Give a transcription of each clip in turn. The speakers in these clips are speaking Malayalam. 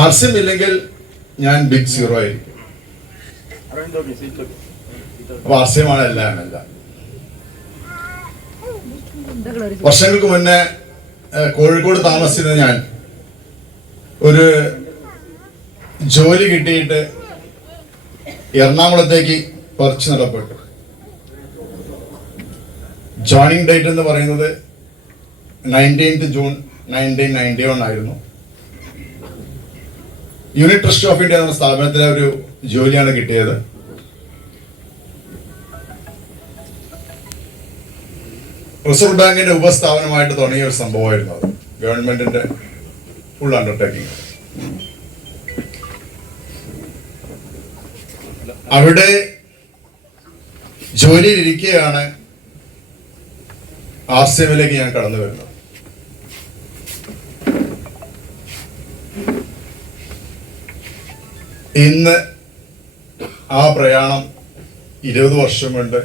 ആർസിഎം ഇല്ലെങ്കിൽ ഞാൻ ബിഗ് സീറോ ആയിരിക്കും. അപ്പൊ ആർസിഎമാണ് എല്ലാം. വർഷങ്ങൾക്ക് മുന്നേ കോഴിക്കോട് താമസിച്ചിരുന്ന ഞാൻ ഒരു ജോലി കിട്ടിയിട്ട് എറണാകുളത്തേക്ക് പറിച്ചു നടപ്പെട്ടു. ജോയിനിങ് ഡേറ്റ് എന്ന് പറയുന്നത് 19th June 1991 ആയിരുന്നു. യൂണിറ്റ് ട്രസ്റ്റ് ഓഫ് ഇന്ത്യ എന്ന സ്ഥാപനത്തിലെ ഒരു ജോലിയാണ് കിട്ടിയത്. റിസർവ് ബാങ്കിന്റെ ഉപസ്ഥാപനമായിട്ട് തുടങ്ങിയ ഒരു സംഭവമായിരുന്നു അത്. ഗവൺമെന്റിന്റെ ഫുൾ അണ്ടർടേക്കിംഗ്. അവിടെ ജോലിയിലിരിക്കുകയാണ് ആർസിഎമ്മിലേക്ക് ഞാൻ കടന്നു വരുന്നത്. ഇന്ന് ആ പ്രയാണം 20 വർഷം കൊണ്ട്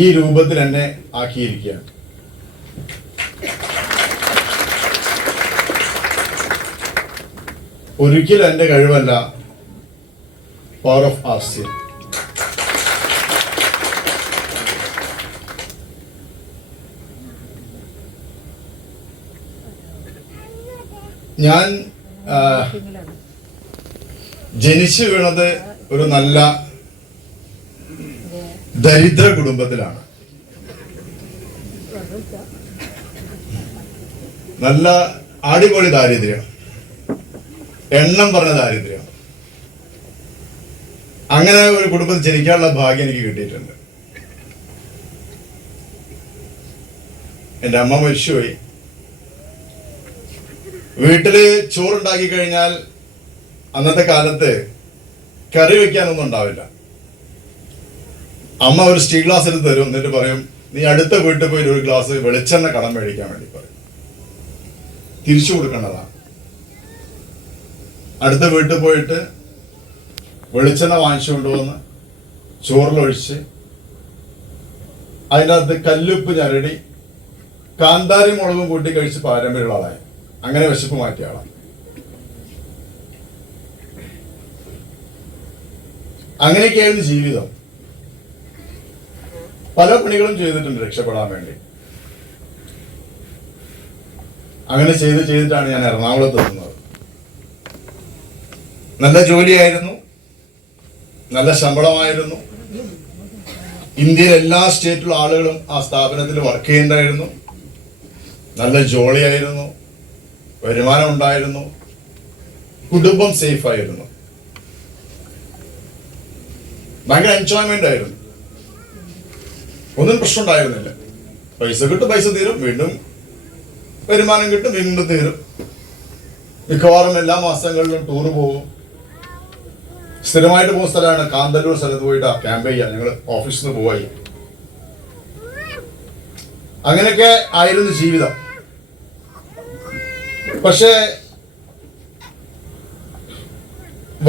ഈ രൂപത്തിൽ എന്നെ ആക്കിയിരിക്കുകയാണ്. ഒരിക്കലും എന്റെ കഴിവല്ല, പവർ ഓഫ് ആർസിഎം. ഞാൻ ജനിച്ചു വീണത് ഒരു നല്ല ദരിദ്ര കുടുംബത്തിലാണ്. നല്ല അടിപൊളി ദാരിദ്ര്യം, എണ്ണം പറഞ്ഞ ദാരിദ്ര്യം. അങ്ങനെ ഒരു കുടുംബത്തിൽ ജനിക്കാനുള്ള ഭാഗ്യം എനിക്ക് കിട്ടിയിട്ടുണ്ട്. എൻ്റെ അമ്മ മരിച്ചുപോയി. വീട്ടില് ചോറുണ്ടാക്കി കഴിഞ്ഞാൽ അന്നത്തെ കാലത്ത് കറി വെക്കാനൊന്നും ഉണ്ടാവില്ല. അമ്മ ഒരു സ്റ്റീൽ ഗ്ലാസ് എടുത്ത് തരും. എന്നിട്ട് പറയും, നീ അടുത്ത വീട്ടിൽ പോയി ഒരു ഗ്ലാസ് വെളിച്ചെണ്ണ കടം മേടിക്കാൻ വേണ്ടി പറയും. തിരിച്ചു കൊടുക്കേണ്ടതാണ്. അടുത്ത വീട്ടിൽ പോയിട്ട് വെളിച്ചെണ്ണ വാങ്ങിച്ചു കൊണ്ടുവന്ന് ചോറിലൊഴിച്ച് അതിനകത്ത് കല്ലുപ്പ് ഞരടി കാന്താരി മുളകും കൂട്ടി കഴിച്ച് പാരമ്പര്യമുള്ള ആളായി. അങ്ങനെ വിശപ്പ് മാറ്റിയ ആളാണ്. അങ്ങനെയൊക്കെയായിരുന്നു ജീവിതം. പല പണികളും ചെയ്തിട്ടുണ്ട് രക്ഷപ്പെടാൻ വേണ്ടി. അങ്ങനെ ചെയ്തിട്ടാണ് ഞാൻ എറണാകുളത്ത് എത്തുന്നത്. നല്ല ജോലിയായിരുന്നു, നല്ല ശമ്പളമായിരുന്നു. ഇന്ത്യയിലെ എല്ലാ സ്റ്റേറ്റിലുള്ള ആളുകളും ആ സ്ഥാപനത്തിൽ വർക്ക് ചെയ്യുന്നുണ്ടായിരുന്നു. നല്ല ജോളിയായിരുന്നു, വരുമാനം ഉണ്ടായിരുന്നു, കുടുംബം സേഫ് ആയിരുന്നു, ഭയങ്കര എൻജോയ്മെന്റ് ആയിരുന്നു. ഒന്നും പ്രശ്നം ഉണ്ടായിരുന്നില്ല. പൈസ കിട്ടും, പൈസ തീരും, വീണ്ടും വരുമാനം കിട്ടും, വീണ്ടും തീരും. മിക്കവാറും എല്ലാ മാസങ്ങളിലും ടൂർ പോകും. സ്ഥിരമായിട്ട് പോകുന്ന സ്ഥലമാണ് കാന്തല്ലൂർ. സ്ഥലത്ത് പോയിട്ട് ക്യാമ്പ് ചെയ്യാൻ ഞങ്ങൾ ഓഫീസിൽ നിന്ന് പോയി. അങ്ങനെയൊക്കെ ആയിരുന്നു ജീവിതം. പക്ഷേ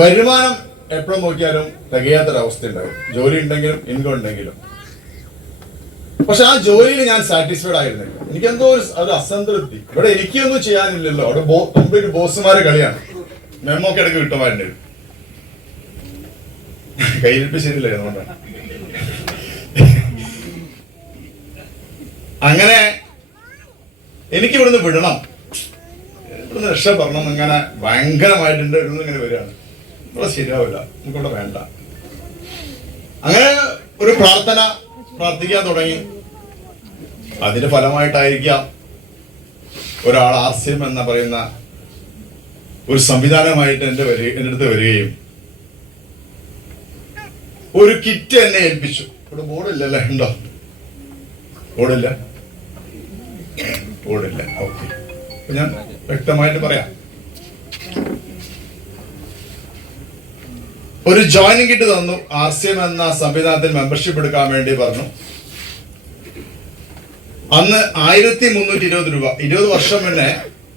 വരുമാനം എപ്പോഴും നോക്കിയാലും തികയാത്തൊരവസ്ഥ ഉണ്ടാവും. ജോലി ഉണ്ടെങ്കിലും ഇൻകം ഉണ്ടെങ്കിലും. പക്ഷെ ആ ജോലിയിൽ ഞാൻ സാറ്റിസ്ഫൈഡ് ആയിരുന്നില്ല. എനിക്കെന്തോ ഒരു അസംതൃപ്തി. ഇവിടെ എനിക്കൊന്നും ചെയ്യാനില്ലല്ലോ. അവിടെ കംപ്ലീറ്റ് ബോസുമാരെ കളിയാണ്. മെമ്മോ ഒക്കെ ഇടയ്ക്ക് കിട്ടുമായിരുന്നു. കയ്യിലിട്ട് ശരിയില്ല. അതുകൊണ്ടാണ് അങ്ങനെ എനിക്ക് ഇവിടുന്ന് വിടണം, ഇവിടുന്ന് രക്ഷപ്പെടണം, ഇങ്ങനെ ഭയങ്കരമായിട്ടുണ്ട്. ഇങ്ങനെ വരികയാണ്. ഇവിടെ ശരിയാവില്ല, നമുക്കിവിടെ വേണ്ട. അങ്ങനെ ഒരു പ്രാർത്ഥിക്കാൻ തുടങ്ങി. അതിന്റെ ഫലമായിട്ടായിരിക്കാം ഒരാൾ ആർസിഎം എന്ന് പറയുന്ന ഒരു സംവിധാനമായിട്ട് എൻ്റെ അടുത്ത് വരികയും ഒരു കിറ്റ് എന്നെ ഏൽപ്പിച്ചു. ഇവിടെ ബോർഡില്ലല്ലേ? ഉണ്ടോ? ബോർഡില്ല. ഓക്കെ, ഞാൻ വ്യക്തമായിട്ട് പറയാം. ഒരു ജോയിനിങ് കിറ്റ് തന്നു. ആർസിഎം എന്ന സംവിധാനത്തിൽ മെമ്പർഷിപ്പ് എടുക്കാൻ വേണ്ടി പറഞ്ഞു. അന്ന് 1320 രൂപ, 20 വർഷം മുന്നേ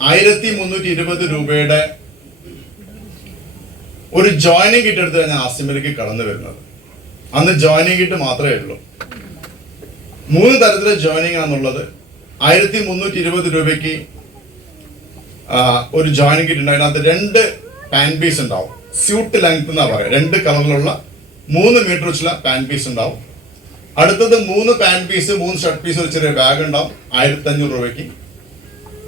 1320 രൂപയുടെ ഒരു ജോയിനിങ് കിറ്റ് എടുത്ത് ഞാൻ ആർസിഎമ്മിലേക്ക് കടന്നു വരുന്നത്. അന്ന് ജോയിനിങ് കിറ്റ് മാത്രമേ ഉള്ളൂ. 3 തരത്തിലെ ജോയിനിങ് ആണെന്നുള്ളത്. 1320 രൂപയ്ക്ക് ഒരു ജോയിനിങ് കിറ്റ് ഉണ്ട്. അതിനകത്ത് 2 പാന്റ് പീസ് ഉണ്ടാവും. സ്യൂട്ട് ലെങ്ത് എന്നാ പറയുക. 2 കളറിലുള്ള 3 മീറ്റർ വെച്ചുള്ള പാന്റ് പീസ് ഉണ്ടാവും. അടുത്തത് 3 പാന്റ് പീസ്, 3 ഷർട്ട് പീസ്, ഒരു ചെറിയ ബാഗ് ഉണ്ടാവും 1500 രൂപയ്ക്ക്.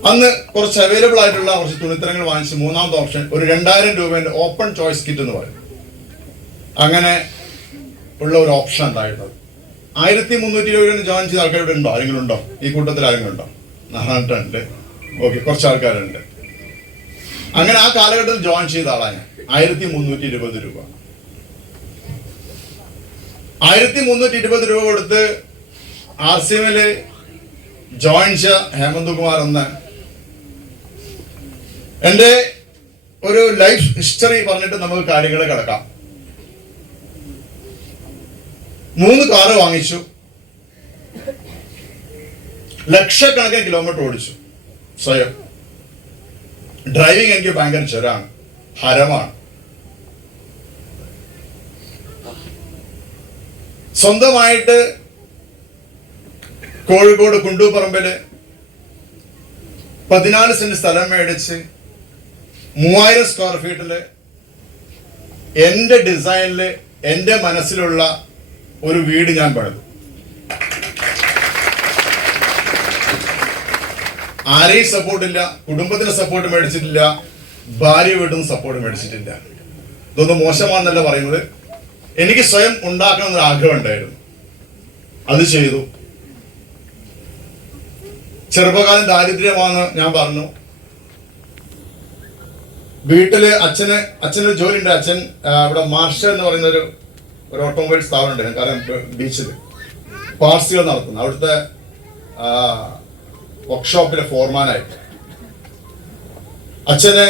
അന്ന് കുറച്ച് അവൈലബിൾ ആയിട്ടുള്ള കുറച്ച് തുണിത്തരങ്ങൾ വാങ്ങിച്ച് മൂന്നാമത്തെ ഓപ്ഷൻ ഒരു 2000 രൂപേന്റെ ഓപ്പൺ ചോയ്സ് കിറ്റ് എന്ന് പറയും. അങ്ങനെ ഉള്ള ഒരു ഓപ്ഷൻ ഉണ്ടായിരുന്നത്. 1320 ജോയിൻ ചെയ്ത ആൾക്കാർ ഇവിടെ ഉണ്ടോ? ആരെങ്കിലും ഉണ്ടോ? ഈ കൂട്ടത്തിൽ ആരെങ്കിലും ഉണ്ടോ? നാട്ടുണ്ട്. ഓക്കെ, കുറച്ച് ആൾക്കാരുണ്ട്. അങ്ങനെ ആ കാലഘട്ടത്തിൽ ജോയിൻ ചെയ്ത ആളാണ് ഞാൻ. 1320 രൂപ. 1320 രൂപ കൊടുത്ത് RCMൽ ജോയിൻ ചെയ്ത ഹേമന്ത് കുമാർ എന്ന എൻ്റെ ഒരു ലൈഫ് ഹിസ്റ്ററി പറഞ്ഞിട്ട് നമുക്ക് കാര്യങ്ങൾ കിടക്കാം. 3 കാറ് വാങ്ങിച്ചു, ലക്ഷക്കണക്കിന് കിലോമീറ്റർ ഓടിച്ചു സ്വയം. ഡ്രൈവിംഗ് എനിക്ക് ഭയങ്കര ചൊരാണ്, ഹരമാണ്. സ്വന്തമായിട്ട് കോഴിക്കോട് കുണ്ടൂപ്പറമ്പില് 14 സെന്റ് സ്ഥലം മേടിച്ച് 3000 സ്ക്വയർ ഫീറ്റില് എന്റെ ഡിസൈനില് എന്റെ മനസ്സിലുള്ള ഒരു വീട് ഞാൻ പണിതു. ആരെയും സപ്പോർട്ടില്ല, കുടുംബത്തിന് സപ്പോർട്ട് മേടിച്ചിട്ടില്ല, ഭാര്യ വീട്ടിൽ സപ്പോർട്ട് മേടിച്ചിട്ടില്ല. ഇതൊന്നും മോശമാണെന്നല്ല പറയുന്നത്. എനിക്ക് സ്വയം ഉണ്ടാക്കണമെന്നൊരു ആഗ്രഹം ഉണ്ടായിരുന്നു, അത് ചെയ്തു. ചെറുപ്പകാലം ദാരിദ്ര്യമാണെന്ന് ഞാൻ പറഞ്ഞു. വീട്ടില് അച്ഛന് ജോലി ഉണ്ട്. അച്ഛൻ ഇവിടെ മാർഷൽ എന്ന് പറയുന്ന ഒരു ഓട്ടോമൊബൈൽ സ്ഥാപനം ഉണ്ട്, കാരണം ബീച്ചിൽ പാർസികൾ നടത്തുന്നു. അവിടുത്തെ വർക്ക്ഷോപ്പിലെ ഫോർമാനായിട്ട്. അച്ഛന്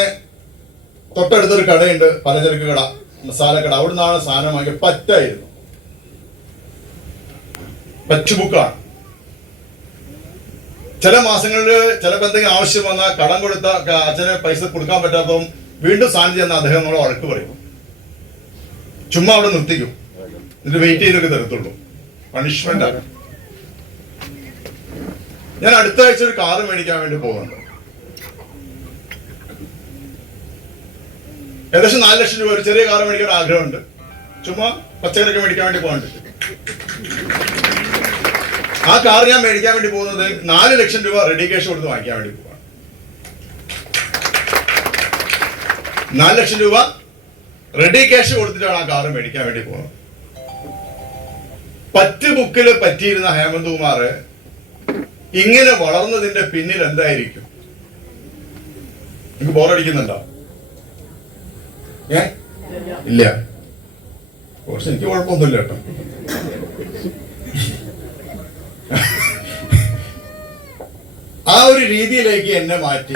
തൊട്ടടുത്തൊരു കടയുണ്ട്, പലചരക്ക് കട, മസാല കട. അവിടെ നിന്നാണ് സാധനം വാങ്ങിയ. പറ്റായിരുന്നു, പറ്റുബുക്കാണ്. ചില മാസങ്ങളിൽ ചിലപ്പോൾ എന്തെങ്കിലും ആവശ്യം വന്നാൽ കടം കൊടുത്ത അച്ഛന് പൈസ കൊടുക്കാൻ പറ്റാത്തതും വീണ്ടും സാധനം ചെയ്യുന്ന അദ്ദേഹം നമ്മളെ വഴക്ക് പറയും. ചുമ്മാ അവിടെ നിർത്തിക്കും, എന്നിട്ട് വെയിറ്റ് ചെയ്തൊക്കെ തരത്തുള്ളൂ. പണിഷ്മെന്റ് ആണ്. ഞാൻ അടുത്ത ആഴ്ച ഒരു കാറ് മേടിക്കാൻ വേണ്ടി പോകുന്നുണ്ട്. ഏകദേശം 4 ലക്ഷം രൂപ. ഒരു ചെറിയ കാറ് മേടിക്കാൻ ആഗ്രഹമുണ്ട്. ചുമ്മാ പച്ചക്കറിയൊക്കെ മേടിക്കാൻ വേണ്ടി പോകാനുണ്ട്. ആ കാർ ഞാൻ മേടിക്കാൻ വേണ്ടി പോകുന്നത് 4 ലക്ഷം രൂപ റെഡി ക്യാഷ് കൊടുത്ത് വാങ്ങിക്കാൻ വേണ്ടി പോവാണ്. 4 ലക്ഷം രൂപ റെഡി ക്യാഷ് കൊടുത്തിട്ടാണ് ആ കാർ മേടിക്കാൻ വേണ്ടി പോകുന്നത്. പറ്റുബുക്കില് പറ്റിയിരുന്ന ഹേമന്ത് കുമാർ ഇങ്ങനെ വളർന്നതിന്റെ പിന്നിൽ എന്തായിരിക്കും? എനിക്ക് ബോറടിക്കുന്നുണ്ടോ? ഇല്ല, പക്ഷെ എനിക്ക് കുഴപ്പമൊന്നുമില്ല കേട്ടോ. ആ ഒരു രീതിയിലേക്ക് എന്നെ മാറ്റി.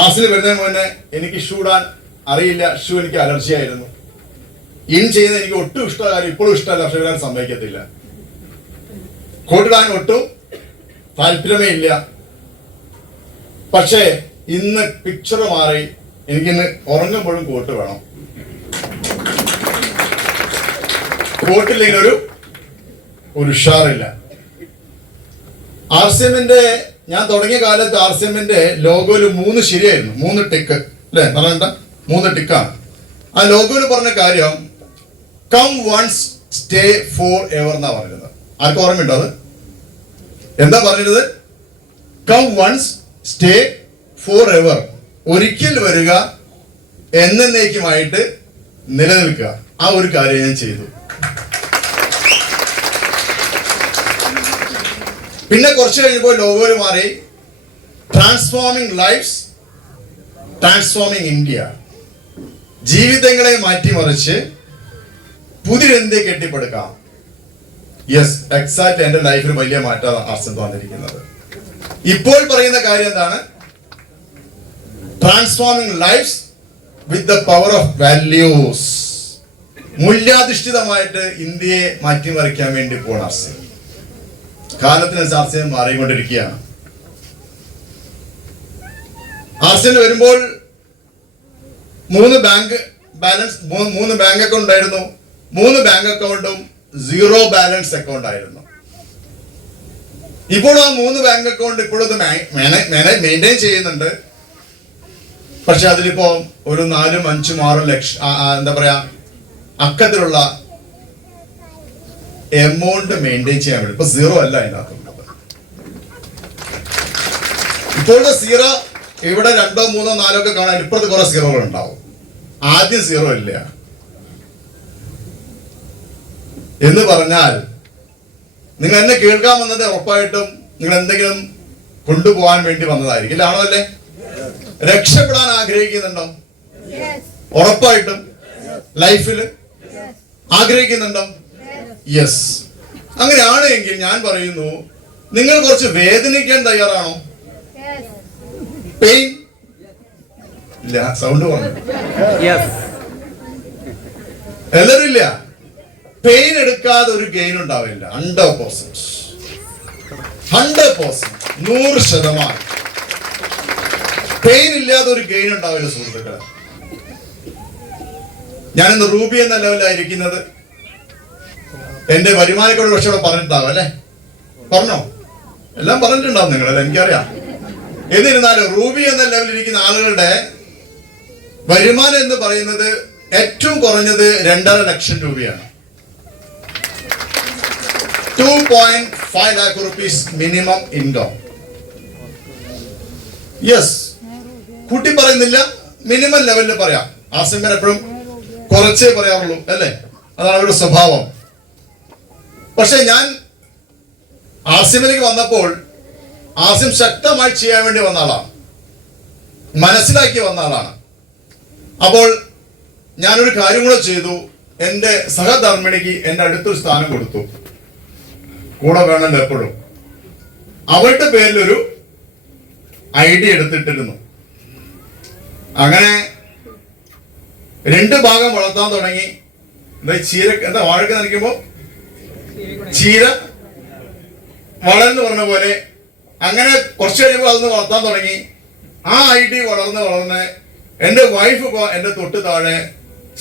ആസിൽ വരുന്നതിന് മുന്നേ എനിക്ക് ഷൂ ഇടാൻ അറിയില്ല. ഷൂ എനിക്ക് അലർജി ആയിരുന്നു. ഇൻ ചെയ്യുന്നത് എനിക്ക് ഒട്ടും ഇഷ്ടമല്ല, കാര്യം ഇപ്പോഴും ഇഷ്ടമല്ല. പക്ഷെ ഇടാൻ സമ്മതിക്കത്തില്ല. കോട്ടിടാൻ ഒട്ടും താല്പര്യമേ ഇല്ല. പക്ഷേ ഇന്ന് പിക്ചർ മാറി. എനിക്കിന്ന് ഉറങ്ങുമ്പോഴും കോട്ട് വേണം. കോട്ടില്ലെങ്കിൽ ഒരു ഉഷാറില്ല. RCMന്റെ ഞാൻ തുടങ്ങിയ കാലത്ത് RCMന്റെ ലോഗോയില് 3 ശരിയായിരുന്നു, 3 ടിക്ക് അല്ലെ? പറയണ്ട, 3 ടിക്കാണ്. ആ ലോഗോയില് പറഞ്ഞ കാര്യം come once stay forever എന്നാ പറഞ്ഞത്. ആർക്കും ഓർമ്മയുണ്ടോ അത്? എന്താ പറഞ്ഞത്? Come once stay forever. ഒരിക്കൽ വരിക, എന്നേക്കുമായിട്ട് നിലനിൽക്കുക. ആ ഒരു കാര്യം ഞാൻ ചെയ്തു. പിന്നെ കുറച്ച് കഴിഞ്ഞപ്പോൾ ലോഗോയിൽ മാറി ട്രാൻസ്ഫോമിംഗ് ലൈഫ്സ്, ട്രാൻസ്ഫോമിംഗ് ഇന്ത്യ. ജീവിതങ്ങളെ മാറ്റിമറിച്ച് പുതിയൊരെന്ത് കെട്ടിപ്പടുക്കാം. യെസ്, എക്സാക്ട് എന്റെ ലൈഫിൽ വലിയ മാറ്റം ആർസൻ വന്നിരിക്കുന്നത്. ഇപ്പോൾ പറയുന്ന കാര്യം എന്താണ്? Transforming lives with the power of values. മൂല്യാധിഷ്ഠിതമായിട്ട് ഇന്ത്യയെ മാറ്റിമറിക്കാൻ വേണ്ടി പോകണം ആർസൻ. കാലത്തിനനുസരിച്ച് മാറിക്കൊണ്ടിരിക്കുകയാണ്. ആർസിൽ വരുമ്പോൾ 3 ബാങ്ക് ബാലൻസ്, 3 ബാങ്ക് അക്കൗണ്ട് ഉണ്ടായിരുന്നു. 3 ബാങ്ക് അക്കൗണ്ടും 0 ബാലൻസ് അക്കൗണ്ട് ആയിരുന്നു. ഇപ്പോഴും ആ 3 ബാങ്ക് അക്കൗണ്ട് ഇപ്പോഴും ഇത് മെയിൻറ്റെയിൻ ചെയ്യുന്നുണ്ട്. പക്ഷെ അതിലിപ്പോ ഒരു 4, 5, 6 ലക്ഷം എന്താ പറയാ അക്കത്തിലുള്ള എമൗണ്ട് മെയിൻറ്റെയിൻ ചെയ്യാൻ വേണ്ടി ഇപ്പൊ 0 അല്ല അതിനകത്ത്. ഇപ്പോഴത്തെ 0 ഇവിടെ 2, 3, 4 ഒക്കെ കാണാൻ ഇപ്പോഴത്തെ കുറെ 0കൾ ഉണ്ടാവും. ആദ്യം 0 ഇല്ല എന്ന് പറഞ്ഞാൽ നിങ്ങൾ എന്നെ കേൾക്കാൻ വന്നത് ഉറപ്പായിട്ടും നിങ്ങൾ എന്തെങ്കിലും കൊണ്ടുപോകാൻ വേണ്ടി വന്നതായിരിക്കും. ആണോ അല്ലേ? രക്ഷപ്പെടാൻ ആഗ്രഹിക്കുന്നുണ്ടോ? ഉറപ്പായിട്ടും ലൈഫിൽ ആഗ്രഹിക്കുന്നുണ്ടോ? യെസ്. അങ്ങനെയാണ് എങ്കിൽ ഞാൻ പറയുന്നു, നിങ്ങൾ കുറച്ച് വേദനിക്കാൻ തയ്യാറാണോ? പെയിൻ ഇല്ല, സൗണ്ട് പറഞ്ഞു. എല്ലാവരും ഇല്ല. പെയിൻ എടുക്കാതെ ഒരു ഗെയിൻ ഉണ്ടാവില്ല. 100%, 100% പെയിൻ ഇല്ലാതെ ഒരു ഗെയിൻ ഉണ്ടാവില്ല സുഹൃത്തുക്കളെ. ഞാനിന്ന് റൂബി എന്ന ലെവലായിരിക്കുന്നത്. എന്റെ വരുമാനത്തോട് പക്ഷെ ഇവിടെ പറഞ്ഞിട്ടുണ്ടാവും അല്ലെ? പറഞ്ഞോ? എല്ലാം പറഞ്ഞിട്ടുണ്ടാവും നിങ്ങളല്ലേ, എനിക്കറിയാം. എന്നിരുന്നാലും റൂബി എന്ന ലെവലിൽ ഇരിക്കുന്ന ആളുകളുടെ വരുമാനം എന്ന് പറയുന്നത് ഏറ്റവും കുറഞ്ഞത് 2.5 ലക്ഷം രൂപയാണ്. 2.5 lakh rupees minimum income. Yes, കൂട്ടി പറയുന്നില്ല, മിനിമം ലെവലിൽ പറയാം. ആസിമിന് എപ്പോഴും കുറച്ചേ പറയാറുള്ളൂ അല്ലേ? അതാണ് അവരുടെ സ്വഭാവം. പക്ഷെ ഞാൻ ആസിമിലേക്ക് വന്നപ്പോൾ ആസിം ശക്തമായി ചെയ്യാൻ വേണ്ടി വന്ന ആളാണ്, മനസ്സിലാക്കി വന്ന ആളാണ്. അപ്പോൾ ഞാനൊരു കാര്യം കൂടെ ചെയ്തു. എൻ്റെ സഹധർമ്മിണിക്ക് എൻ്റെ അടുത്തൊരു സ്ഥാനം കൊടുത്തു. കൂടെ വേണമല്ലോ എപ്പോഴും. അവളുടെ പേരിലൊരു ഐഡിയ എടുത്തിട്ടിരുന്നു. അങ്ങനെ 2 ഭാഗം വളർത്താൻ തുടങ്ങി. ചീര എന്താ വാഴക്ക് നനയ്ക്കുമ്പോ ചീര വളർന്ന് പറഞ്ഞ പോലെ അങ്ങനെ കുറച്ച് കഴിയുമ്പോൾ അതൊന്ന് വളർത്താൻ തുടങ്ങി. ആ ഐഡിയ വളർന്ന് എന്റെ വൈഫ് ഇപ്പോ എന്റെ തൊട്ട് താഴെ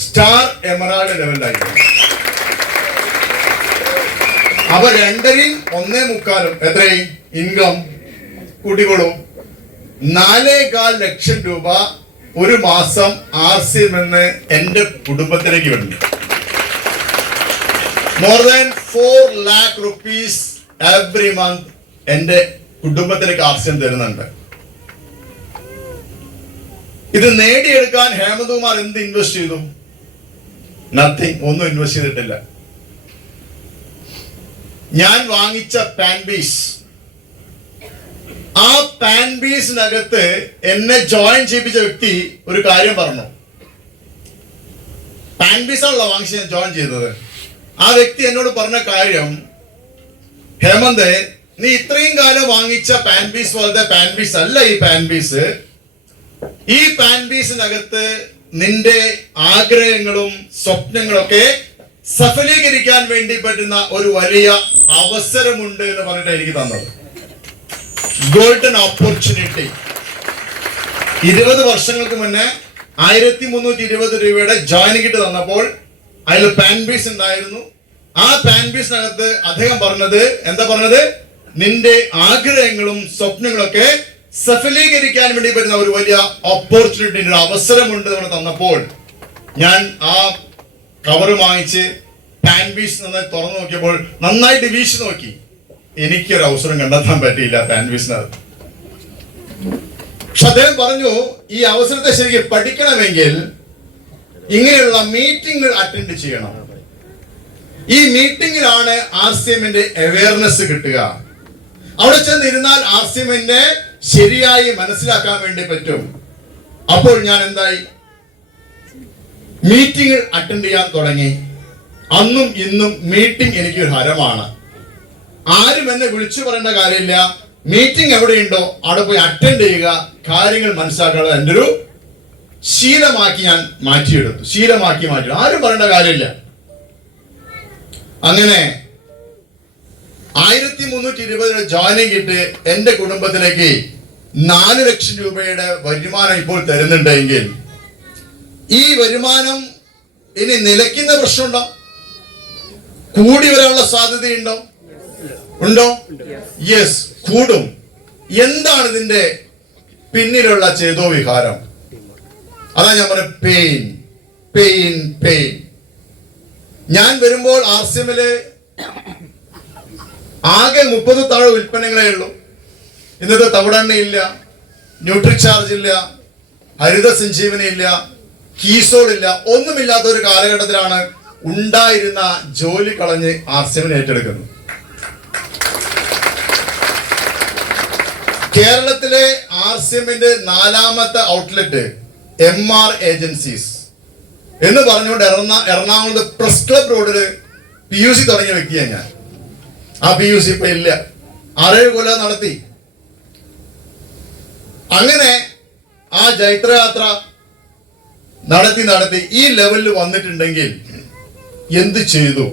സ്റ്റാർ എമറാൾഡ് ലെവലിലായിരിക്കും. അപ്പൊ 2.5 1.25 എത്രയും ഇൻകം കൂട്ടിക്കോളൂ. 4.25 ലക്ഷം രൂപ ഒരു മാസം RCM എന്ന് എന്റെ കുടുംബത്തിലേക്ക് വരുന്നു. More than 4 lakh rupees every month എന്റെ കുടുംബത്തിലേക്ക് RCM തരുന്നുണ്ട്. ഇത് നേടിയെടുക്കാൻ ഹേമന്ത്കുമാർ എന്ത് ഇൻവെസ്റ്റ് ചെയ്തു? നത്തിങ്, ഒന്നും ഇൻവെസ്റ്റ് ചെയ്തിട്ടില്ല. ഞാൻ വാങ്ങിച്ച പാൻപീസ്, ആ പാൻപീസിനകത്ത് എന്നെ ജോയിൻ ചെയ്യിപ്പിച്ച വ്യക്തി ഒരു കാര്യം പറഞ്ഞു. പാൻപീസാണല്ലോ വാങ്ങിച്ച് ഞാൻ ജോയിൻ ചെയ്തത്. ആ വ്യക്തി എന്നോട് പറഞ്ഞ കാര്യം, ഹേമന്ത്, നീ ഇത്രയും കാലം വാങ്ങിച്ച പാൻപീസ് പോലത്തെ പാൻപീസ് അല്ല ഈ പാൻപീസ്. ഈ പാൻപീസിനകത്ത് നിന്റെ ആഗ്രഹങ്ങളും സ്വപ്നങ്ങളൊക്കെ സഫലീകരിക്കാൻ വേണ്ടി പറ്റുന്ന ഒരു വലിയ അവസരമുണ്ട് എന്ന് പറഞ്ഞിട്ട് എനിക്ക് തന്നത്. Golden opportunity. 20 വർഷങ്ങൾക്ക് മുന്നേ 1320 രൂപയുടെ ജോയിനിങ് കിറ്റ് തന്നപ്പോൾ അതിൽ പാൻപീസ് ഉണ്ടായിരുന്നു. ആ പാൻപീസിനകത്ത് അദ്ദേഹം പറഞ്ഞത് എന്താ പറഞ്ഞത്? നിന്റെ ആഗ്രഹങ്ങളും സ്വപ്നങ്ങളൊക്കെ സഫലീകരിക്കാൻ വേണ്ടി പറ്റുന്ന ഒരു വലിയ ഓപ്പർച്യൂണിറ്റി, ഒരു അവസരമുണ്ട് എന്ന് തന്നപ്പോൾ ഞാൻ ആ കവർ വാങ്ങിച്ച് പാൻപീസ് നന്നായി തുറന്നു നോക്കിയപ്പോൾ നന്നായിട്ട് വീശി നോക്കി. എനിക്കൊരു അവസരം കണ്ടെത്താൻ പറ്റിയില്ല പാൻപീസിനകത്ത്. പക്ഷെ അദ്ദേഹം പറഞ്ഞു, ഈ അവസരത്തെ ശരിക്കും പഠിക്കണമെങ്കിൽ ഇങ്ങനെയുള്ള മീറ്റിംഗ് അറ്റൻഡ് ചെയ്യണം. ഈ മീറ്റിംഗിലാണ് RCMന്റെ അവയർനെസ് കിട്ടുക. അവിടെ ചെന്നിരുന്നാൽ RCMന്റെ ശരിയായി മനസ്സിലാക്കാൻ വേണ്ടി പറ്റും. അപ്പോൾ ഞാൻ എന്തായി, മീറ്റിംഗ് അറ്റൻഡ് ചെയ്യാൻ തുടങ്ങി. അന്നും ഇന്നും മീറ്റിംഗ് എനിക്ക് ഒരു ഹരമാണ്. ആരും എന്നെ വിളിച്ചു പറയേണ്ട കാര്യമില്ല. മീറ്റിംഗ് എവിടെയുണ്ടോ അവിടെ പോയി അറ്റൻഡ് ചെയ്യുക, കാര്യങ്ങൾ മനസ്സിലാക്കുക. എൻ്റെ ഒരു ശീലമാക്കി ഞാൻ മാറ്റിയെടുത്തു. ആരും പറയേണ്ട കാര്യമില്ല. അങ്ങനെ 1320 ജോയിനിങ് കിട്ടി എന്റെ കുടുംബത്തിലേക്ക് 4 ലക്ഷം രൂപയുടെ വരുമാനം ഇപ്പോൾ തരുന്നുണ്ടെങ്കിൽ ഈ വരുമാനം ഇനി നിലയ്ക്കുന്ന പ്രശ്നമുണ്ടോ? കൂടി വരാനുള്ള സാധ്യതയുണ്ടോ? ഉണ്ടോ? യെസ്, കൂടും. എന്താണ് ഇതിന്റെ പിന്നിലുള്ള ചേതോ വികാരം? അതാ ഞാൻ പറഞ്ഞ പെയിൻ, പെയിൻ, പെയിൻ. ഞാൻ വരുമ്പോൾ RCMല് ആകെ 30 താഴെ ഉൽപ്പന്നങ്ങളേ ഉള്ളൂ. ഇന്നത്തെ തവിടെണ്ണയില്ല, ന്യൂട്രിചാർജ് ഇല്ല, ഹരിത സഞ്ജീവനി ഇല്ല, കീസോൾ ഇല്ല, ഒന്നുമില്ലാത്ത ഒരു കാലഘട്ടത്തിലാണ് ഉണ്ടായിരുന്ന ജോലി കളഞ്ഞ് RCMനെ ഏറ്റെടുക്കുന്നത്. കേരളത്തിലെ RCMന്റെ 4ാമത്തെ ഔട്ട്ലെറ്റ് MR ഏജൻസീസ് എന്ന് പറഞ്ഞുകൊണ്ട് എറണാകുളത്ത് പ്രസ് ക്ലബ് റോഡില് PUC തുടങ്ങിയ വ്യക്തിയാണ് ഞാൻ. ആ PUC ഇപ്പൊ ഇല്ല, 6-7 കൊല്ലം നടത്തി. അങ്ങനെ ആ ജൈത്രയാത്ര നടത്തി ഈ ലെവലിൽ വന്നിട്ടുണ്ടെങ്കിൽ എന്ത് ചെയ്തു?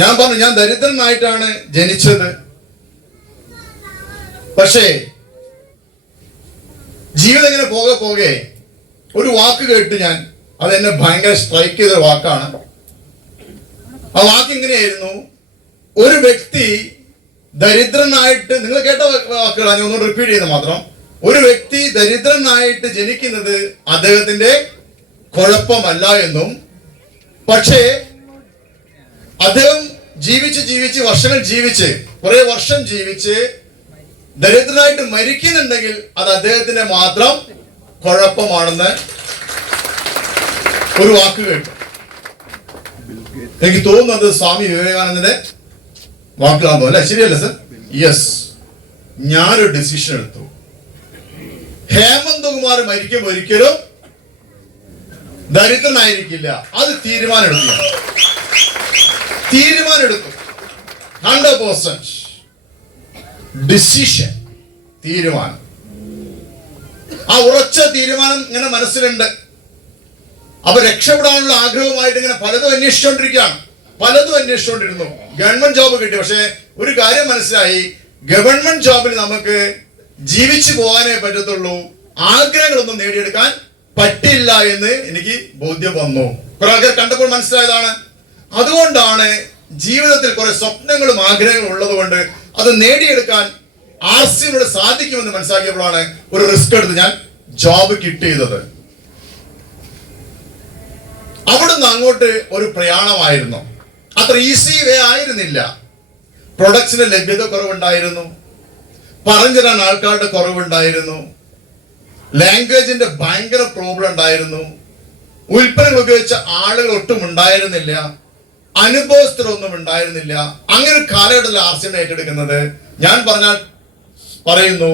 ഞാൻ പറഞ്ഞു, ഞാൻ ദരിദ്രനായിട്ടാണ് ജനിച്ചത്. പക്ഷേ ജീവിതം ഇങ്ങനെ പോകെ ഒരു വാക്ക് കേട്ട് ഞാൻ, അതെന്നെ ഭയങ്കര സ്ട്രൈക്ക് ചെയ്ത വാക്കാണ്. ആ വാക്ക് ഇങ്ങനെയായിരുന്നു: ഒരു വ്യക്തി ദരിദ്രനായിട്ട്, നിങ്ങൾ കേട്ട വാക്കുകളാണ്, ഞാൻ ഒന്ന് റിപ്പീറ്റ് ചെയ്യുന്നത് മാത്രം. ഒരു വ്യക്തി ദരിദ്രനായിട്ട് ജനിക്കുന്നത് അദ്ദേഹത്തിന്റെ കുഴപ്പമല്ല എന്നും, പക്ഷേ അദ്ദേഹം ജീവിച്ച് വർഷങ്ങൾ ജീവിച്ച്, കുറെ വർഷം ജീവിച്ച് ദരിദ്രനായിട്ട് മരിക്കുന്നുണ്ടെങ്കിൽ അത് അദ്ദേഹത്തിന്റെ മാത്രം കുഴപ്പമാണെന്ന് ഒരു വാക്ക് കേട്ടു. എനിക്ക് തോന്നുന്നത് സ്വാമി വിവേകാനന്ദന്റെ വാക്കുകളാണെന്നോ, അല്ലെ? ശരിയല്ലേ സർ? യെസ്. ഞാനൊരു ഡിസിഷൻ എടുത്തു. ഹേമന്ത്കുമാർ മരിക്കുമ്പോൾ ഒരിക്കലും ദരിദ്രനായിരിക്കില്ല. അത് തീരുമാനമെടുത്തു. 100% ഡിസിഷൻ, തീരുമാനം. ആ ഉറച്ച തീരുമാനം ഇങ്ങനെ മനസ്സിലുണ്ട്. അപ്പൊ രക്ഷപ്പെടാനുള്ള ആഗ്രഹമായിട്ട് ഇങ്ങനെ പലതും അന്വേഷിച്ചുകൊണ്ടിരുന്നു. ഗവൺമെന്റ് ജോബ് കിട്ടി. പക്ഷെ ഒരു കാര്യം മനസ്സിലായി, ഗവൺമെന്റ് ജോബിൽ നമുക്ക് ജീവിച്ചു പോകാനേ പറ്റത്തുള്ളൂ, ആഗ്രഹങ്ങളൊന്നും നേടിയെടുക്കാൻ പറ്റില്ല എന്ന് എനിക്ക് ബോധ്യം വന്നു. കുറെ ആൾക്കാർ കണ്ടപ്പോൾ മനസ്സിലായതാണ്. അതുകൊണ്ടാണ് ജീവിതത്തിൽ കുറെ സ്വപ്നങ്ങളും ആഗ്രഹങ്ങളും ഉള്ളത് കൊണ്ട് അത് നേടിയെടുക്കാൻ RCMലൂടെ സാധിക്കുമെന്ന് മനസ്സിലാക്കിയപ്പോഴാണ് ഒരു റിസ്ക് എടുത്ത് ഞാൻ ജോബ് കിട്ടിയത്. അവിടുന്ന് അങ്ങോട്ട് ഒരു പ്രയാണമായിരുന്നു. അത്ര ഈസി വേ ആയിരുന്നില്ല. പ്രൊഡക്ട്സിന്റെ ലഭ്യത കുറവുണ്ടായിരുന്നു, പറഞ്ഞു തരാൻ ആൾക്കാരുടെ കുറവുണ്ടായിരുന്നു, ലാംഗ്വേജിന്റെ ഭയങ്കര പ്രോബ്ലം ഉണ്ടായിരുന്നു, ഉൽപ്പന്നങ്ങൾ ഉപയോഗിച്ച ആളുകൾ ഒട്ടും ഉണ്ടായിരുന്നില്ല, അനുഭവസ്ഥരൊന്നും ഉണ്ടായിരുന്നില്ല. അങ്ങനെ ഒരു കാലഘട്ടത്തിൽ RCM ഏറ്റെടുക്കുന്നത്. ഞാൻ പറയുന്നു,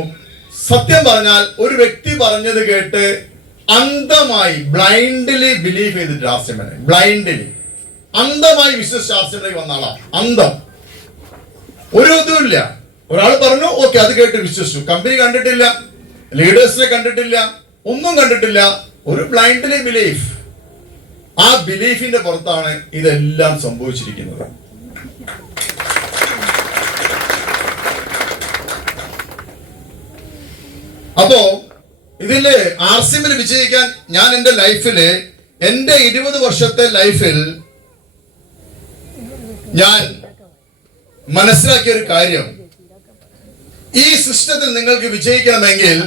സത്യം പറഞ്ഞാൽ ഒരു വ്യക്തി പറഞ്ഞത് കേട്ട് അന്ധമായി ബ്ലൈൻഡ്ലി ബിലീവ് ചെയ്തിട്ട് RCMനെ അന്ധമായി വിശ്വസിച്ച് RCMലേക്ക് വന്ന ആളാ. അന്ധം, ഒരു ഇതുമില്ല. ഒരാൾ പറഞ്ഞു, ഓക്കെ, അത് കേട്ട് വിശ്വസിച്ചു. കമ്പനി കണ്ടിട്ടില്ല, ലീഡേഴ്സിനെ കണ്ടിട്ടില്ല, ഒന്നും കണ്ടിട്ടില്ല, ഒരു ബ്ലൈൻഡ്ലി ബിലീഫ്. ആ ബിലീഫിന്റെ പുറത്താണ് ഇതെല്ലാം സംഭവിച്ചിരിക്കുന്നത്. അപ്പോ ഇതില് RCMൽ വിജയിക്കാൻ ഞാൻ എന്റെ ലൈഫില്, എന്റെ 20 വർഷത്തെ ലൈഫിൽ ഞാൻ മനസ്സിലാക്കിയ ഒരു കാര്യം, ഈ സിസ്റ്റത്തിൽ നിങ്ങൾക്ക് വിജയിക്കണമെങ്കിൽ,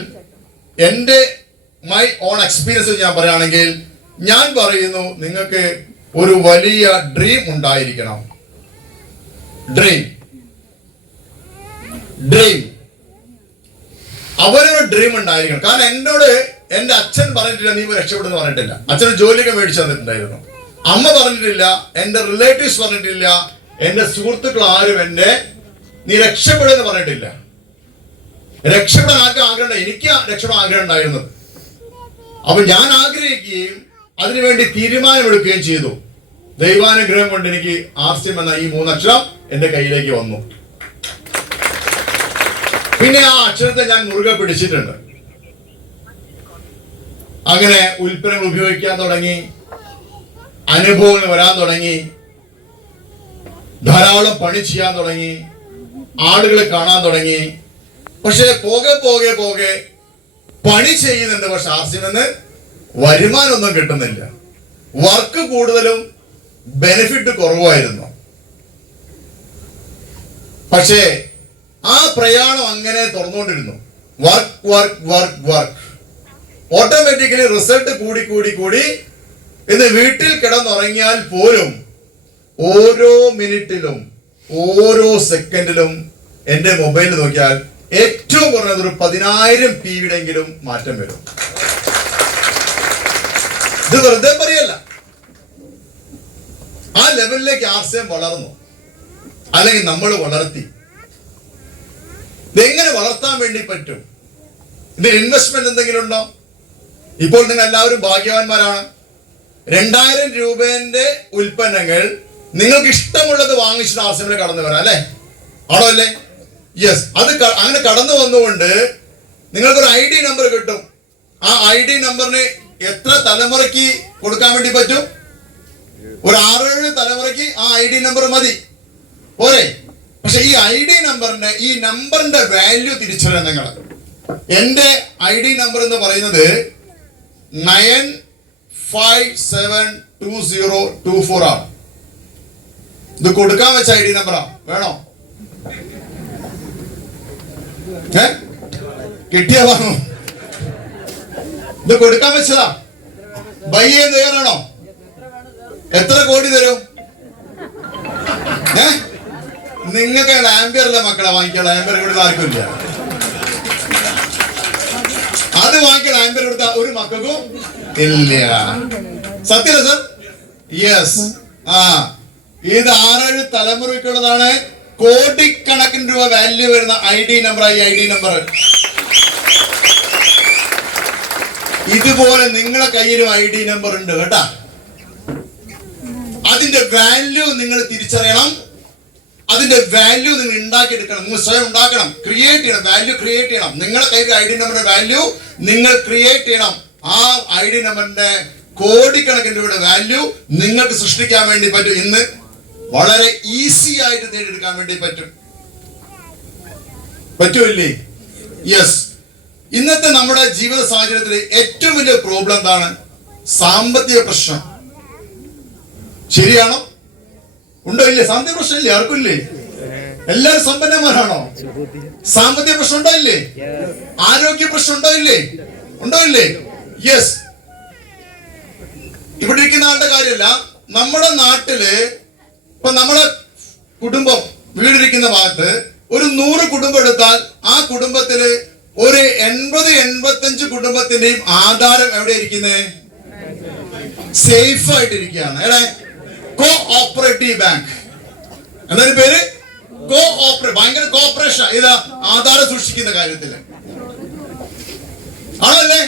എന്റെ മൈ ഓൺ എക്സ്പീരിയൻസ് ഞാൻ പറയുകയാണെങ്കിൽ, ഞാൻ പറയുന്നു, നിങ്ങൾക്ക് ഒരു വലിയ ഡ്രീം ഉണ്ടായിരിക്കണം. ഡ്രീം അവരൊരു ഡ്രീം ഉണ്ടായിരിക്കണം. കാരണം എന്നോട് എന്റെ അച്ഛൻ പറഞ്ഞിട്ടില്ല നീ രക്ഷപ്പെടുന്നു പറഞ്ഞിട്ടില്ല. അച്ഛന് ജോലിയൊക്കെ മേടിച്ചു തന്നിട്ടുണ്ടായിരുന്നു. അമ്മ പറഞ്ഞിട്ടില്ല, എന്റെ റിലേറ്റീവ്സ് പറഞ്ഞിട്ടില്ല, എന്റെ സുഹൃത്തുക്കൾ ആരും നീ രക്ഷപ്പെടുമെന്ന് പറഞ്ഞിട്ടില്ല. രക്ഷപ്പെടാൻ ആർക്കും ആഗ്രഹം, എനിക്ക് രക്ഷപ്പെടാൻ ആഗ്രഹം ഉണ്ടായിരുന്നത്. അപ്പൊ ഞാൻ ആഗ്രഹിക്കുകയും അതിനുവേണ്ടി തീരുമാനമെടുക്കുകയും ചെയ്തു. ദൈവാനുഗ്രഹം കൊണ്ട് എനിക്ക് RCM എന്ന ഈ 3 അക്ഷരം എന്റെ കയ്യിലേക്ക് വന്നു. പിന്നെ ആ അക്ഷരത്തെ ഞാൻ മുറുകെ പിടിച്ചിട്ടുണ്ട്. അങ്ങനെ ഉൽപ്പന്നങ്ങൾ ഉപയോഗിക്കാൻ തുടങ്ങി, അനുഭവങ്ങൾ വരാൻ തുടങ്ങി, ധാരാളം പണി ചെയ്യാൻ തുടങ്ങി, ആളുകളെ കാണാൻ തുടങ്ങി. പക്ഷെ പോകെ പണി ചെയ്യുന്നുണ്ട്, പക്ഷെ RCMന്ന് വരുമാനമൊന്നും കിട്ടുന്നില്ല. വർക്ക് കൂടുതലും ബെനിഫിറ്റ് കുറവായിരുന്നു. പക്ഷേ ആ പ്രയാണം അങ്ങനെ തുറന്നുകൊണ്ടിരുന്നു. Work work work work. Automatically result കൂടി കൂടി കൂടി ഇന്ന് വീട്ടിൽ കിടന്നുറങ്ങിയാൽ പോലും ഓരോ മിനിറ്റിലും ഓരോ സെക്കൻഡിലും എൻ്റെ മൊബൈലിൽ നോക്കിയാൽ ഏറ്റവും കുറഞ്ഞത് ഒരു 10,000 PB മാറ്റം വരും. ഇത് വെറുതെ പറയല്ല. ആ ലെവലിലേക്ക് ആർസിഎം വളർന്നു, അല്ലെങ്കിൽ നമ്മൾ വളർത്തി. ഇതെങ്ങനെ വളർത്താൻ വേണ്ടി പറ്റും? ഇതിന് ഇൻവെസ്റ്റ്മെന്റ് എന്തെങ്കിലും ഉണ്ടോ? ഇപ്പോൾ നിങ്ങൾ എല്ലാവരും ഭാഗ്യവാന്മാരാണ്. 2000 രൂപേന്റെ ഉൽപ്പന്നങ്ങൾ നിങ്ങൾക്ക് ഇഷ്ടമുള്ളത് വാങ്ങിച്ചിട്ട് ആർസിഎമ്മിൽ കടന്നു വരാം, അല്ലെ? ആണോ അല്ലേ? യെസ്. അത് അങ്ങനെ കടന്നു വന്നുകൊണ്ട് നിങ്ങൾക്കൊരു ID നമ്പർ കിട്ടും. ആ ID നമ്പറിന് എത്ര തലമുറയ്ക്ക് കൊടുക്കാൻ വേണ്ടി പറ്റും? ഒരു 6-7 തലമുറയ്ക്ക് ആ ID നമ്പർ മതി, പോരെ? പക്ഷെ ഈ ID നമ്പറിന്റെ ഈ നമ്പറിന്റെ വാല്യൂ തിരിച്ചറിയാൻ നിങ്ങൾ. എന്റെ ID നമ്പർ എന്ന് പറയുന്നത് 957202 ആണ്. ഇത് കൊടുക്കാൻ വെച്ച ID നമ്പറാ. വേണോ? കിട്ടിയ വാങ്ങും. ഇത് കൊടുക്കാൻ വെച്ചതാ. ബൈ ചെയ്യാൻ തയ്യാറാണോ? എത്ര കോടി തരും? നിങ്ങൾക്ക് ആംബിയറല്ല മക്കളെ വാങ്ങിക്കാനുള്ള. ആംബിയർ ഇവിടെ ആർക്കും ഇല്ല. അത് വാങ്ങിക്കാൻ ആംബിയർ കൊടുത്ത ഒരു മക്കൾക്കും ഇല്ല. സത്യല്ല സർ? യെസ്. ഇത് 6-7 തലമുറയ്ക്കുള്ളതാണ്. കോടിക്കണക്കിന് രൂപ വാല്യൂ വരുന്ന ID നമ്പറായി. ID നമ്പർ ഇതുപോലെ നിങ്ങളുടെ കയ്യിലും ID നമ്പർ ഉണ്ട് കേട്ടാ. അതിന്റെ വാല്യൂ നിങ്ങൾ തിരിച്ചറിയണം. അതിന്റെ വാല്യൂ നിങ്ങൾ ഉണ്ടാക്കിയെടുക്കണം. നിങ്ങൾ സ്വയം ഉണ്ടാക്കണം, ക്രിയേറ്റ് ചെയ്യണം, വാല്യൂ ക്രിയേറ്റ് ചെയ്യണം. നിങ്ങളുടെ കയ്യിൽ ID നമ്പറിന്റെ വാല്യൂ നിങ്ങൾ ക്രിയേറ്റ് ചെയ്യണം. ആ ID നമ്പറിന്റെ കോടിക്കണക്കിന് രൂപയുടെ വാല്യൂ നിങ്ങൾക്ക് സൃഷ്ടിക്കാൻ വേണ്ടി പറ്റും. ഇന്ന് വളരെ ഈസി ആയിട്ട് നേടിയെടുക്കാൻ വേണ്ടി പറ്റൂല്ലേ? യെസ്. ഇന്നത്തെ നമ്മുടെ ജീവിത സാഹചര്യത്തിൽ ഏറ്റവും വലിയ പ്രോബ്ലം എന്താണ്? സാമ്പത്തിക പ്രശ്നം. ശരിയാണോ? ഉണ്ടോ? ഇല്ലേ? സാമ്പത്തിക പ്രശ്നം ഇല്ലേ? ആർക്കും ഇല്ലേ? എല്ലാവരും സമ്പന്നന്മാരാണോ? സാമ്പത്തിക പ്രശ്നം ഉണ്ടോ ഇല്ലേ? ആരോഗ്യ പ്രശ്നം ഉണ്ടോ ഇല്ലേ? ഉണ്ടോ ഇല്ലേ? യെസ്. ഇവിടെ ഇരിക്കുന്ന ആളുടെ കാര്യമല്ല, നമ്മുടെ നാട്ടില് ഇപ്പൊ നമ്മുടെ കുടുംബം വീടിരിക്കുന്ന ഭാഗത്ത് ഒരു 100 കുടുംബം എടുത്താൽ ആ കുടുംബത്തില് ഒരു 80-85 കുടുംബത്തിന്റെയും ആധാരം എവിടെ ഇരിക്കുന്നത്? സേഫ് ആയിട്ടിരിക്കുകയാണ്. എവിടെ? കോഓപ്പറേറ്റീവ് ബാങ്ക് എന്നൊരു പേര്. ഭയങ്കര കോപ്പറേഷൻ. ഇതാ ആധാരം സൂക്ഷിക്കുന്ന കാര്യത്തില് ആണല്ലേ?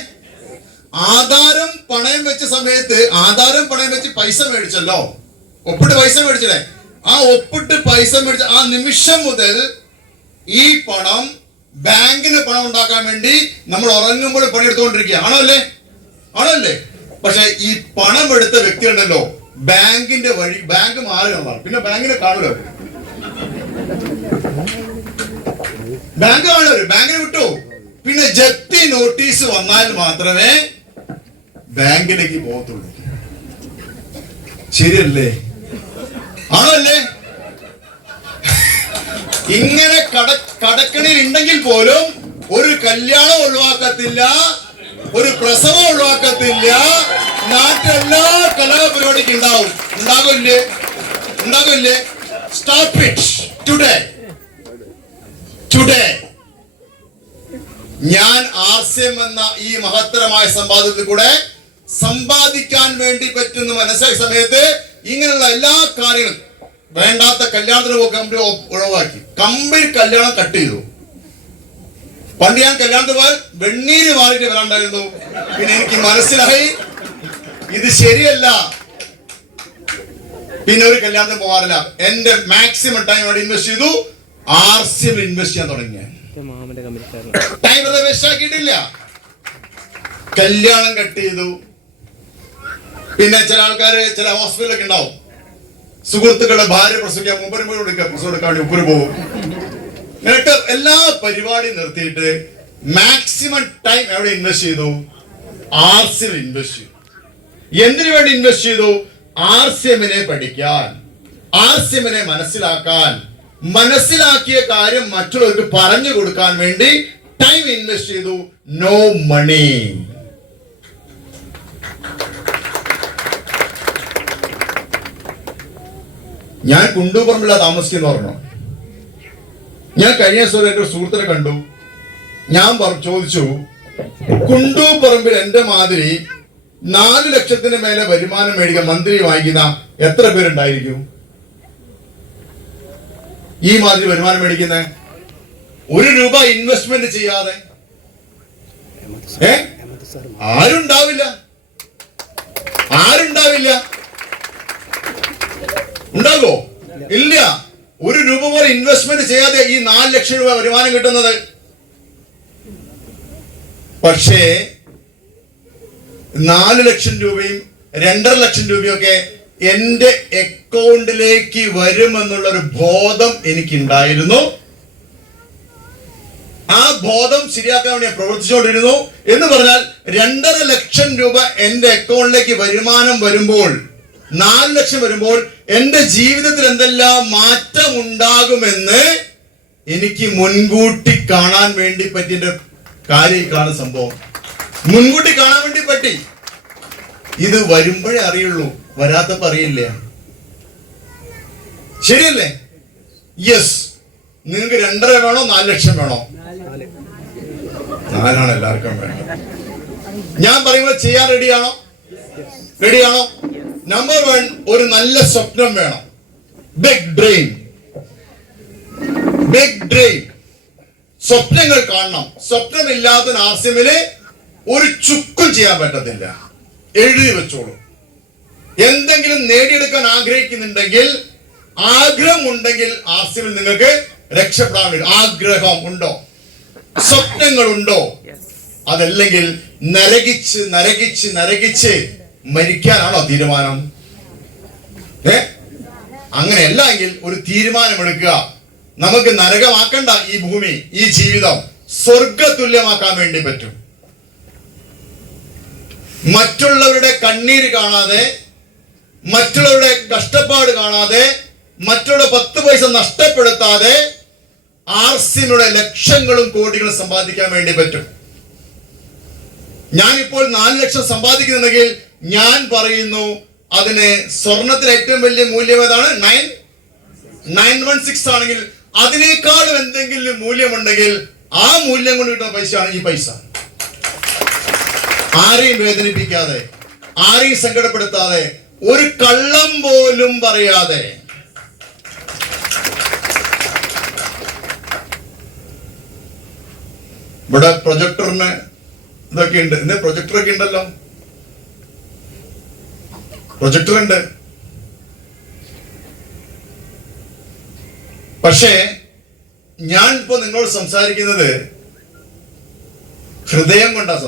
ആധാരം പണയം വെച്ച സമയത്ത് ആധാരം പണയം വെച്ച് പൈസ മേടിച്ചല്ലോ, ഒപ്പിട്ട് പൈസ മേടിച്ചില്ലേ? ആ ഒപ്പിട്ട് പൈസ മേടിച്ച ആ നിമിഷം മുതൽ ഈ പണം ബാങ്കിന് പണം ഉണ്ടാക്കാൻ വേണ്ടി നമ്മൾ ഉറങ്ങുമ്പോൾ പണിയെടുത്തുകൊണ്ടിരിക്കുക. ആണോ അല്ലേ? ആണോ അല്ലേ? പക്ഷെ ഈ പണം എടുത്ത വ്യക്തി ഉണ്ടല്ലോ, ബാങ്കിന്റെ വഴി ബാങ്ക് മാറുകയാണ്. പിന്നെ ബാങ്കിനെ കാണൂല, ബാങ്ക് കാണുവര്, ബാങ്കിനെ വിട്ടു. പിന്നെ ജപ്തി നോട്ടീസ് വന്നാൽ മാത്രമേ ബാങ്കിലേക്ക് പോകത്തുള്ളൂ. ശരിയല്ലേ? ആണോ അല്ലേ? ഇങ്ങനെ കടക്കണിൽ ഉണ്ടെങ്കിൽ പോലും ഒരു കല്യാണം ഒഴിവാക്കത്തില്ല, ഒരു പ്രസവം ഒഴിവാക്കത്തില്ല. നാട്ടിലെല്ലാ കലാപരിപാടിക്കും ഉണ്ടാകില്ലേ? Stop it today. ഞാൻ ആർസിഎം എന്ന ഈ മഹത്തരമായ സമ്പാദ്യത്തിൽ കൂടെ സമ്പാദിക്കാൻ വേണ്ടി പറ്റുന്ന മനസ്സിലാക്കിയ സമയത്ത് ഇങ്ങനെയുള്ള എല്ലാ കാര്യങ്ങളും, വേണ്ടാത്ത കല്യാണത്തിന് കമ്പനി ഒഴിവാക്കി, കമ്പനി കല്യാണം കട്ട് ചെയ്തു. പണ്ട് ഞാൻ കല്യാണത്തിന് പോയാൽ വെണ്ണീര് മാറിയിട്ട് വരാണ്ടായിരുന്നു. പിന്നെ എനിക്ക് മനസ്സിലായി ഇത് ശരിയല്ല. പിന്നെ ഒരു കല്യാണത്തിന് പോകാറില്ല. എന്റെ മാക്സിമം ടൈം അവിടെ ഇൻവെസ്റ്റ് ചെയ്തു. ആർസിഎം ഇൻവെസ്റ്റ് ചെയ്യാൻ തുടങ്ങി. ടൈം വേസ്റ്റ് ആക്കിയിട്ടില്ല. കല്യാണം കട്ട് ചെയ്തു. പിന്നെ ചില ആൾക്കാര് ചില ഹോസ്പിറ്റലൊക്കെ ഉണ്ടാവും, സുഹൃത്തുക്കളുടെ ഭാര്യ പ്രസവിക്കാൻ മുമ്പ് വിളിക്കുക, പ്രസവം എടുക്കാൻ വേണ്ടി ഉപ്പര് പോകും. എന്നിട്ട് എല്ലാ പരിപാടിയും നിർത്തിയിട്ട് മാക്സിമം ടൈം എവിടെ ഇൻവെസ്റ്റ് ചെയ്തു? ആർസിഎം ഇൻവെസ്റ്റ് ചെയ്തു. എന്തിനു വേണ്ടി ഇൻവെസ്റ്റ് ചെയ്തു? ആർസിഎമ്മിനെ പഠിക്കാൻ, ആർസിഎമ്മിനെ മനസ്സിലാക്കാൻ, മനസ്സിലാക്കിയ കാര്യം മറ്റുള്ളവർക്ക് പറഞ്ഞു കൊടുക്കാൻ വേണ്ടി ടൈം ഇൻവെസ്റ്റ് ചെയ്തു. No money. ഞാൻ കുണ്ടൂപ്പറമ്പില താമസിക്കുന്ന പറഞ്ഞു. ഞാൻ കഴിഞ്ഞ ദിവസം എന്റെ സുഹൃത്തിനെ കണ്ടു. ഞാൻ ചോദിച്ചു, കുണ്ടൂപ്പറമ്പിൽ എന്റെ മാതിരി 4 ലക്ഷത്തിന് മേലെ വരുമാനം മേടിക്കാൻ മന്ത്രി വാങ്ങിക്കുന്ന എത്ര പേരുണ്ടായിരിക്കും? ഈ മാതിരി വരുമാനം മേടിക്കുന്ന 1 രൂപ ഇൻവെസ്റ്റ്മെന്റ് ചെയ്യാതെ ആരുണ്ടാവില്ല. ഉണ്ടാകോ? ഇല്ല. 1 രൂപ പോലെ ഇൻവെസ്റ്റ്മെന്റ് ചെയ്യാതെ ഈ 4 ലക്ഷം രൂപ വരുമാനം കിട്ടുന്നത്. പക്ഷേ 4 ലക്ഷം രൂപയും 2.5 ലക്ഷം രൂപയൊക്കെ എന്റെ അക്കൗണ്ടിലേക്ക് വരുമെന്നുള്ളൊരു ബോധം എനിക്കുണ്ടായിരുന്നു. ആ ബോധം ശരിയാക്കാൻ വേണ്ടി ഞാൻ പ്രവർത്തിച്ചുകൊണ്ടിരുന്നു. എന്ന് പറഞ്ഞാൽ 2.5 ലക്ഷം രൂപ എന്റെ അക്കൗണ്ടിലേക്ക് വരുമാനം വരുമ്പോൾ, 4 ലക്ഷം വരുമ്പോൾ എന്റെ ജീവിതത്തിൽ എന്തെല്ലാം മാറ്റം ഉണ്ടാകുമെന്ന് എനിക്ക് മുൻകൂട്ടി കാണാൻ വേണ്ടി പറ്റിയ കാര്യമാണ് സംഭവം. മുൻകൂട്ടി കാണാൻ വേണ്ടി പറ്റി. ഇത് വരുമ്പോഴേ അറിയുള്ളൂ, വരാത്തപ്പോ അറിയില്ല. ശരിയല്ലേ? യെസ്. നിങ്ങൾക്ക് 2.5 വേണോ 4 ലക്ഷം വേണോ? 4 എല്ലാവർക്കും വേണം. ഞാൻ പറയുമ്പോൾ ചെയ്യാൻ റെഡിയാണോ? നമ്പർ 1, ഒരു നല്ല സ്വപ്നം വേണം. Big dream. സ്വപ്നങ്ങൾ കാണണം. സ്വപ്നമില്ലാത്ത ആർസിമില് ഒരു ചുക്കും ചെയ്യാൻ പറ്റത്തില്ല. എഴുതി വെച്ചോളൂ. എന്തെങ്കിലും നേടിയെടുക്കാൻ ആഗ്രഹിക്കുന്നുണ്ടെങ്കിൽ, ആഗ്രഹമുണ്ടെങ്കിൽ ആർസിമിൽ നിങ്ങൾക്ക് രക്ഷപ്പെടാൻ വേണ്ടി ആഗ്രഹം ഉണ്ടോ? സ്വപ്നങ്ങളുണ്ടോ? അതല്ലെങ്കിൽ നരകിച്ച് മരിക്കാനാണോ തീരുമാനം? അങ്ങനെയല്ല എങ്കിൽ ഒരു തീരുമാനമെടുക്കുക. നമുക്ക് നരകമാക്കണ്ട ഈ ഭൂമി, ഈ ജീവിതം സ്വർഗതുല്യമാക്കാൻ വേണ്ടി പറ്റും. മറ്റുള്ളവരുടെ കണ്ണീര് കാണാതെ, മറ്റുള്ളവരുടെ കഷ്ടപ്പാട് കാണാതെ, മറ്റുള്ള 10 പൈസ നഷ്ടപ്പെടുത്താതെ ആർസിയുടെ ലക്ഷങ്ങളും കോടികളും സമ്പാദിക്കാൻ വേണ്ടി പറ്റും. ഞാനിപ്പോൾ 4 ലക്ഷം സമ്പാദിക്കുന്നുണ്ടെങ്കിൽ ഞാൻ പറയുന്നു, അതിന് സ്വർണത്തിന് ഏറ്റവും വലിയ മൂല്യം ഏതാണ്? 916 ആണെങ്കിൽ അതിനേക്കാളും എന്തെങ്കിലും മൂല്യമുണ്ടെങ്കിൽ ആ മൂല്യം കൊണ്ട് കിട്ടുന്ന പൈസയാണ് ഈ പൈസ. ആരെയും വേദനിപ്പിക്കാതെ, ആരെയും സങ്കടപ്പെടുത്താതെ, ഒരു കള്ളം പോലും പറയാതെ. ഇവിടെ പ്രൊജക്ടറിന് ഇതൊക്കെ ഉണ്ട്. ഇന്ന് പ്രൊജക്ടറൊക്കെ ഉണ്ടല്ലോ. പ്രൊജക്ടർ ഉണ്ട്. പക്ഷേ ഞാൻ ഇപ്പോ നിങ്ങളോട് സംസാരിക്കുന്നത് ഹൃദയം കൊണ്ടാണ്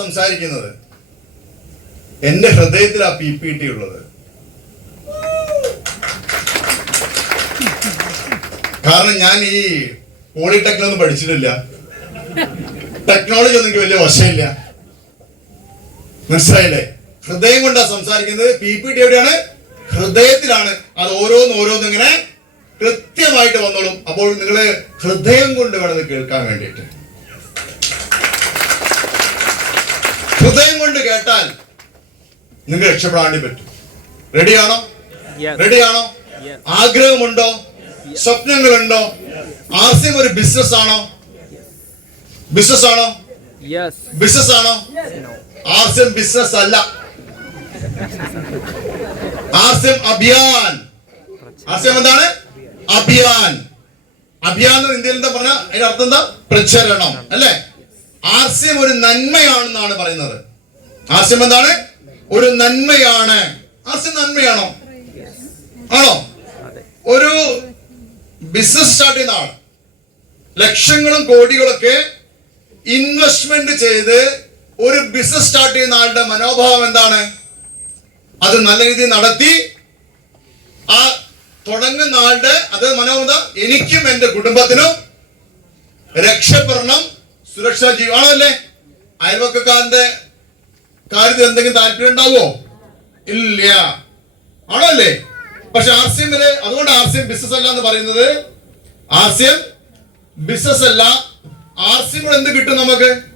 സംസാരിക്കുന്നത്. എന്റെ ഹൃദയത്തിലാ PPT ഉള്ളത്. കാരണം ഞാൻ ഈ പോളിടെക്നിക്കൊന്നും പഠിച്ചിട്ടില്ല. ടെക്നോളജി ഒന്നും എനിക്ക് വലിയ വശമില്ല. മനസ്സിലായില്ലേ? ഹൃദയം കൊണ്ടാണ് സംസാരിക്കുന്നത്. PPT എവിടെയാണ്? ഹൃദയത്തിലാണ്. അത് ഓരോന്നും ഇങ്ങനെ കൃത്യമായിട്ട് വന്നോളും. അപ്പോൾ നിങ്ങള് ഹൃദയം കൊണ്ട് വേണം കേൾക്കാൻ വേണ്ടിയിട്ട്. ഹൃദയം കൊണ്ട് കേട്ടാൽ നിങ്ങൾ രക്ഷപ്പെടാൻ പറ്റും. റെഡിയാണോ? ആഗ്രഹമുണ്ടോ? സ്വപ്നങ്ങളുണ്ടോ? ആർസിഎം ഒരു ബിസിനസ് ആണോ? ആർസിഎം ബിസിനസ് അല്ല. ആർസിഎം അഭിയാൻ. ആർസിഎം എന്താണ്? അഭിയാൻ. ഇന്ത്യയിൽ എന്താ പറഞ്ഞ അതിന്റെ അർത്ഥം എന്താ? പ്രചരണം അല്ലെ? ആർസിഎം ഒരു നന്മയാണെന്നാണ് പറയുന്നത്. ആർസിഎം എന്താണ്? ഒരു നന്മയാണ്. ആർസിഎം നന്മയാണോ? ആണോ? ഒരു ബിസിനസ് സ്റ്റാർട്ട് ചെയ്യുന്ന ആൾ ലക്ഷങ്ങളും കോടികളൊക്കെ ഇൻവെസ്റ്റ്മെന്റ് ചെയ്ത് ഒരു ബിസിനസ് സ്റ്റാർട്ട് ചെയ്യുന്ന ആളുടെ മനോഭാവം എന്താണ്? അത് നല്ല രീതിയിൽ നടത്തി ആ തുടങ്ങുന്ന ആളുടെ അത് മനോഭാവം എനിക്കും എന്റെ കുടുംബത്തിനും രക്ഷപ്പെടണം, സുരക്ഷാ ജീവനല്ലേ? അയൽവക്കക്കാരന്റെ കാര്യത്തിൽ എന്തെങ്കിലും താല്പര്യം ഉണ്ടാവോ? ഇല്ല. ആണോ അല്ലേ? പക്ഷെ RCMല് അതുകൊണ്ട് RCM ബിസിനസ് അല്ല എന്ന് പറയുന്നത്. RCM ബിസിനസ് അല്ല. RCM എന്ത് കിട്ടും നമുക്ക്?